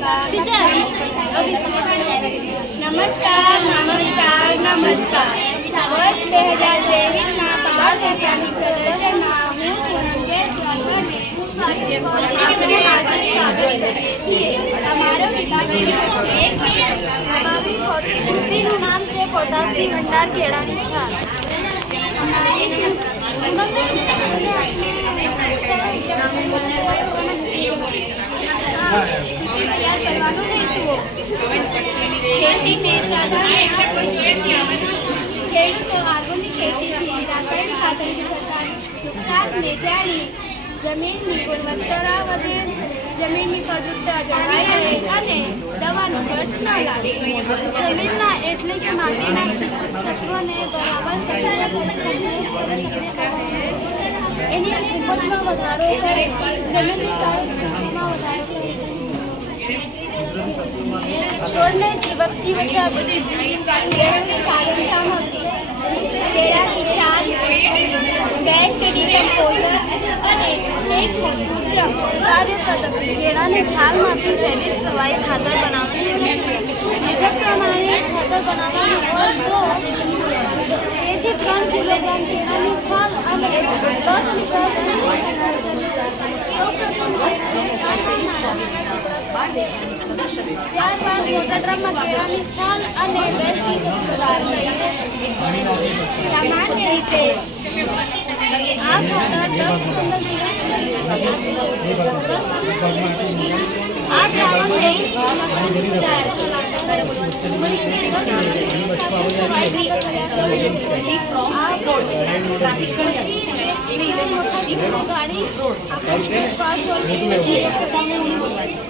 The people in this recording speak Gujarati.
નમસ્કાર નમસ્કાર નમસ્કાર. વર્ષ 2023ના બાળ વિજ્ઞાન પ્રદર્શનમાં હું પૂનમ જયસ્વાલ આપણે હાર્દિક સ્વાગત કરીએ છીએ. અમારો વિભાગ મૂર્તિનું નામ છે કોટાસી ભંડાર કેળાની છાલ. કરવાનું હેતુઓ ખેતીને પ્રાધાન્ય ખેડૂતો આધુનિક ખેતીથી રાસાયણિક ખાતરથી થતા નુકસાનને જાણી જમીનની ગુણવત્તા વધે, જમીનની ફળદ્રુપતા જળવાઈ રહે અને દવાનો ખર્ચ ન લાગે. જમીનના એટલે કે માટીના તત્વોને બરાબર એની ઉપજમાં વધારો કરે, જમીનની કાર્યક્ષમતામાં વધારો કરે, છોડને જીવતથી બચાવે. જરૂરી સાધન સામગ્રી કેળાની છાલ, બેસ્ટ ડિકમ્પોઝર અને એક મૂત્ર. કાર્ય પદ્ધતિ કેળાની છાલમાંથી જૈવિક પ્રવાહી ખાતર બનાવવાની ઘટક પ્રમાણે ખાતર બનાવવાની હોય તો 2 થી 3 કિલોગ્રામ કેળાની છાલ અને 10 લીટર ત્યારબાદ મોટા ડ્રમમાં કેળાની છાલ અને બેસ્ટ સામાન્ય રીતે આ ખાતર 10 15 ગાડી